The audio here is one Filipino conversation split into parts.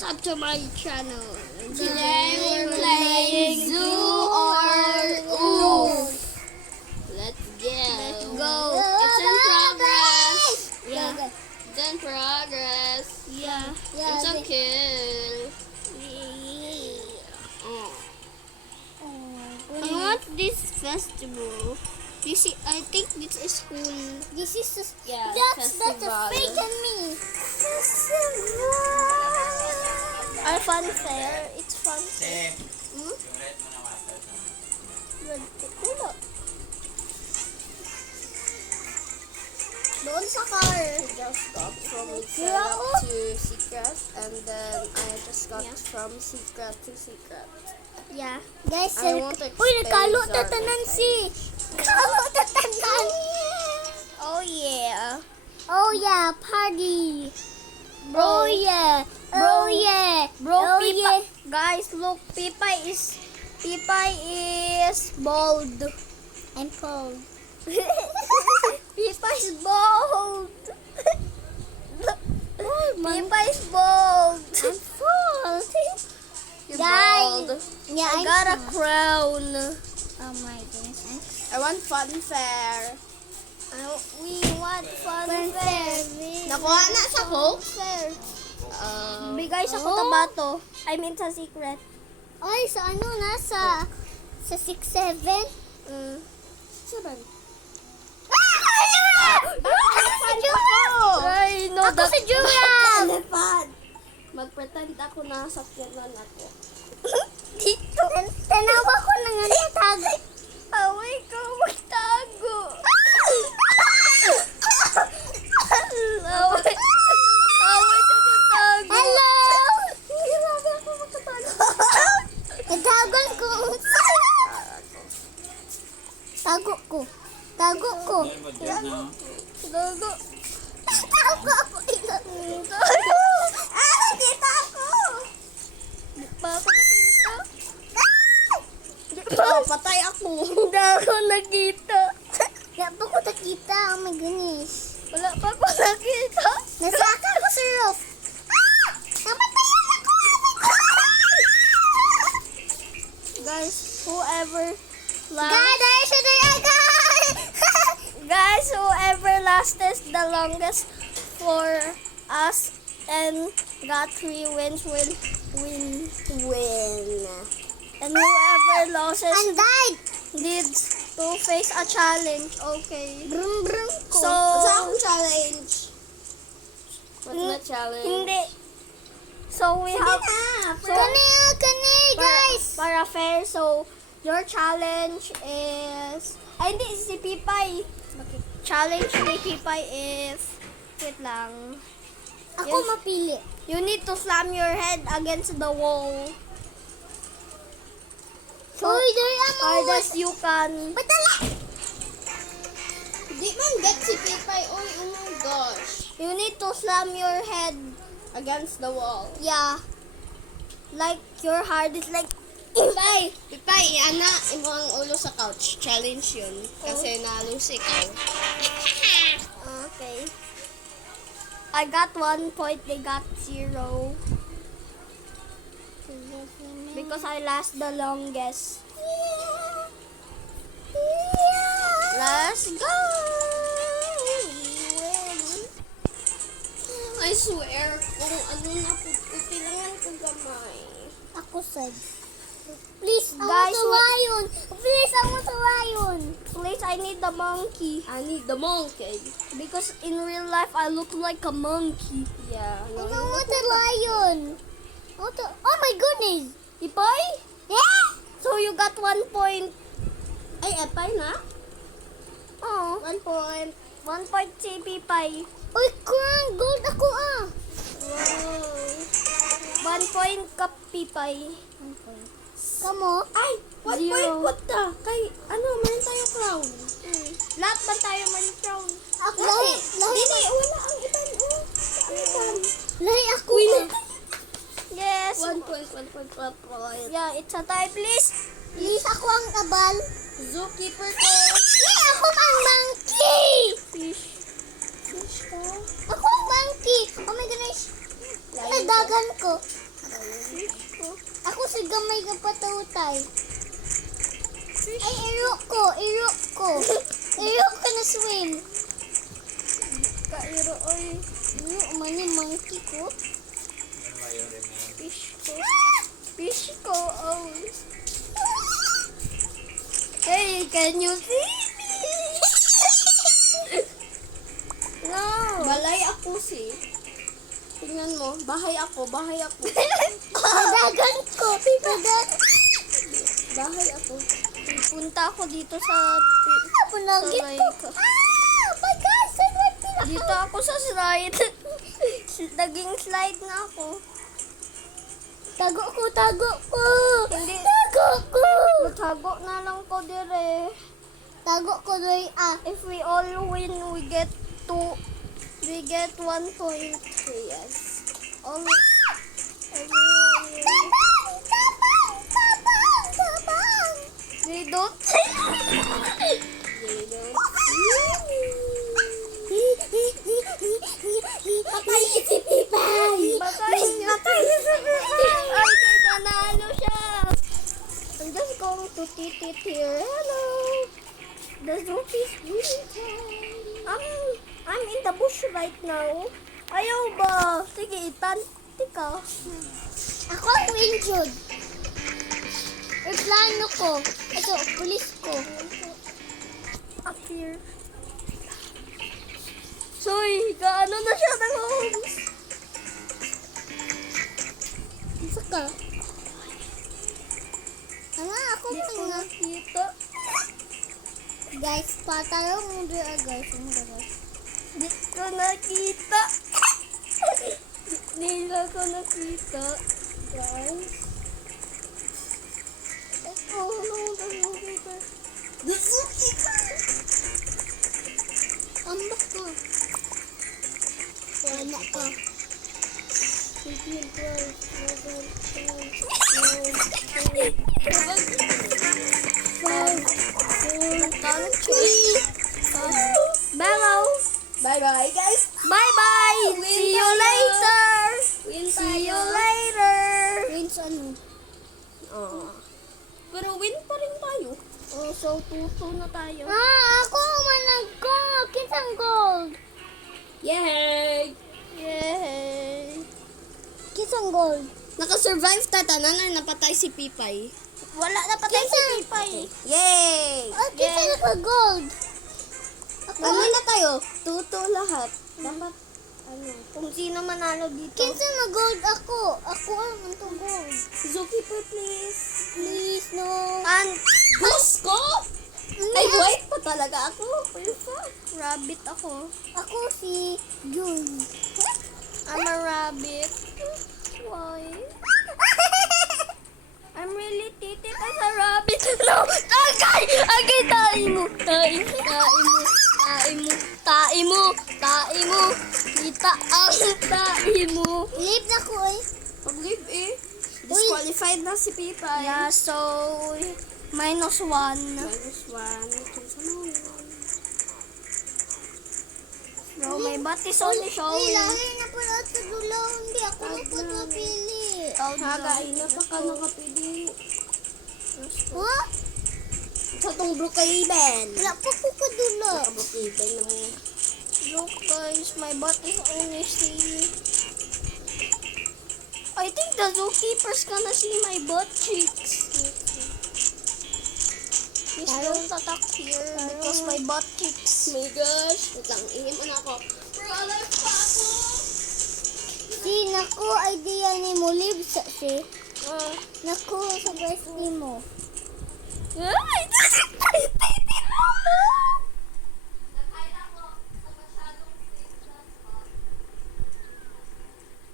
Sub to my channel. Today we're playing Zoo or Oof. Let's go. Go. It's in progress. Yeah. It's in progress. Yeah. It's a kill. I want this festival. I think this is school. This is That's a fake on me. Our fun fair. It's fun. Sim. Hmm? Yung red mo na water. Wala. Doon sa car. I just got from Yeah, Mixera oh. to Secret, and then I just got from Secret to Secret. Yeah. Guys, I want to uy, nagkalo experience tatanan our si. Kalo tatanan. Oh yeah. Oh yeah, party. Bro. Oh yeah. Oh yeah. Bro, Oh Pipa, yeah. guys, look, Pipa is bald. I'm cold. Pipa is bald. Pipa is bald. I'm full. You're Guys. bald. Yeah, I got a crown. Oh my goodness. I want fun fair. We want fun fair. Nakuha na sa Coke? Fair. Bigay sa Oh. Cotabato. I mean sa Secret. Ay, sa ano na? Sa 6-7? Saban? Ako! Ay, no, Ako si Julian! Mag-pretend ako na sa pianon ako. Dito. Tanawa ko na nga natago. Away ko, magtago. Away ko magtago. Hello! Grabe ako magtatago. Natagon ko. Tago ko. Tago ko. Meron ba dyan na? Tago. Tago ako. Dito ako. Di pa ako nakita. Patay ako. Hindi ako nakita. Wala pa ko nakita. Oh my goodness. Wala pa ako nakita. Nasakal ko sa roof. Namatayan ako. Guys, whoever God, there's a dragon. Guys, whoever lasted the longest for us and got 3 wins will win. And whoever loses And died. needs to face a challenge. Okay. Brum brum ko. So, challenge? what's the challenge? Hindi. So we Sige have na. so, Kani, guys. para fair. So your challenge is hindi si Pipay. Challenge ni Pipay is wait lang. Ako Yes. mapili. You need to slam your head against the wall. So Uy, there ang hardest you can. Patala. Di man get si Pipay. Oh my gosh. You need to slam your head against the wall. Yeah. Like your heart is like Pipay. Pipay, ana, imo ang ulo sa couch. Challenge yun. Kasi nalose ikaw. Okay. I got 1 point, they got 0. Because I last the longest. Let's go! We win! I swear, kung ano na putilangan ko gamay. Ako sad. Please, I Guys, want a lion. Please, I want a lion. Please, I need the monkey. I need the monkey. Because in real life, I look like a monkey. Yeah. I don't want a lion. Oh my goodness. Ipay? Yeah. So you got 1 point. Ay, epay na? Oh. 1 point. 1 point si Pipay. Uy, crown gold ako ah. Wow. 1 point ka, Pipay. Kamo? Ay, 1 Zero. point what the? Kay, ano, meron tayo crown. Lahat ba tayo man crown? Ako lahi. Dili, wala ang iban. Oh. Ano iban? Lahi ako ah. Yes. 1 point, 1 point, 1 point. Yeah, it's a tie, please. Please, ako ang abal. Zookeeper ko. Yeah, ako ang monkey. Fish. Fish ko. Ako ang monkey. Oh my goodness. Nadagan ko. Ako sa gamay ka patawtay. Ay, iro ko. Iro ko na swim. Kairo, oy. Iro, mani monkey ko. Fish ko. Fish ko, oh. Hey, can you see me? No. Balay ako si. Tingnan mo, bahay ako. Dagan ko. Bahay ako. Punta ako dito sa Punagit Salay ko. ko. My God, saan Dito ako sa slide. Naging slide na ako. Tago ko. Hindi. Tago ko. Matago na lang ko dire. Tago ko doy If we all win, we get 1 point. Yes. All Tabang. they don't Patay si Pipay. Patay si Pipay. Ay, nanalo siya. I'm just going to titit here. Hello. The zoofish I'm in the bush right now. Ayaw ba? Sige, itan. Tika. Ako ang injured. Plano ko. Ito, pulis ko. Up here. Soy, gaano na siya ng homes? Isa ka. Ako Hindi ko mga. nakita. Guys, patalo mo doon guys. Hindi ko nakita. Nila ko nakita. Guys. Oh no, the zookeeper. The zookeeper! Ambak ko. Wala ka. 18, 12, Bye-bye, guys. Bye-bye. See you later. See you later. Wins ano? Pero win pa rin tayo. Oh, so 2-2 na tayo. Ako manag ko. Kitang gold. Yay! Yay! Kitang gold. Naka-survive tatanan na napatay si Pipay. Wala, napatay si Pipay. Yay! Kita naka gold. Ano na tayo? 2-2 lahat. Dapat, kung sino manalo dito. Kinsa na gold ako. Ako ang to gold. Zookeeper, please. Please, no. And, ko? Ay, white pa talaga ako. Perfect. Rabbit ako. Ako si June. I'm a rabbit. Why? I'm really titit as a rabbit. No! Agay! Agay! Tae mo! Kita ang tae mo! Leave na ko eh. Pag-leave eh. Disqualified na si Pipa. Yeah, so... -1. -1. No, may batis only showing. Lahin na po lahat sa dulo. Hindi ako na po napili. Hagain na pa ka nakapili. Ha? Sa tong Brookhaven. Wala po po ko dulo. Brookhaven na mo. Look guys, my butt is only see. I think the zookeeper's gonna see my butt cheeks. Please don't attack here because my butt cheeks. My gosh. Wait lang, ihim mo na ako. For alive pa ako. Si naku, idea ni mo. Leave sa si. Naku, sa breast ni mo. Ay!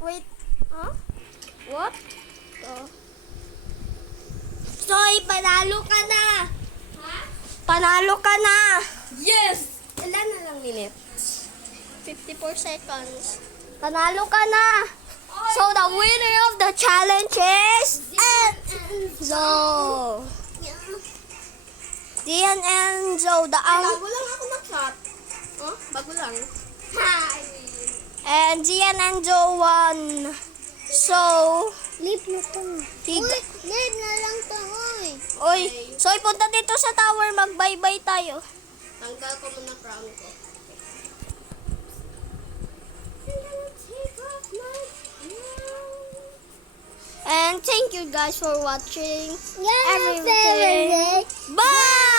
Wait. Huh? What? Soy, panalo ka na! Ha? Panalo ka na! Yes! Ilan na lang minutes? 54 seconds. Panalo ka na! So, the winner of the challenge is... Enzo! Dian Enzo, Bago lang ako mag-shot. Oh, bago lang. And Gian Enzo won. So, Leave na to. Higa. Uy, leave na lang to, oy. Oy, Soy, punta dito sa tower. Mag-bye-bye tayo. Tanggal ko muna crown ko. And thank you guys for watching Yan ang everything. favorite. Bye!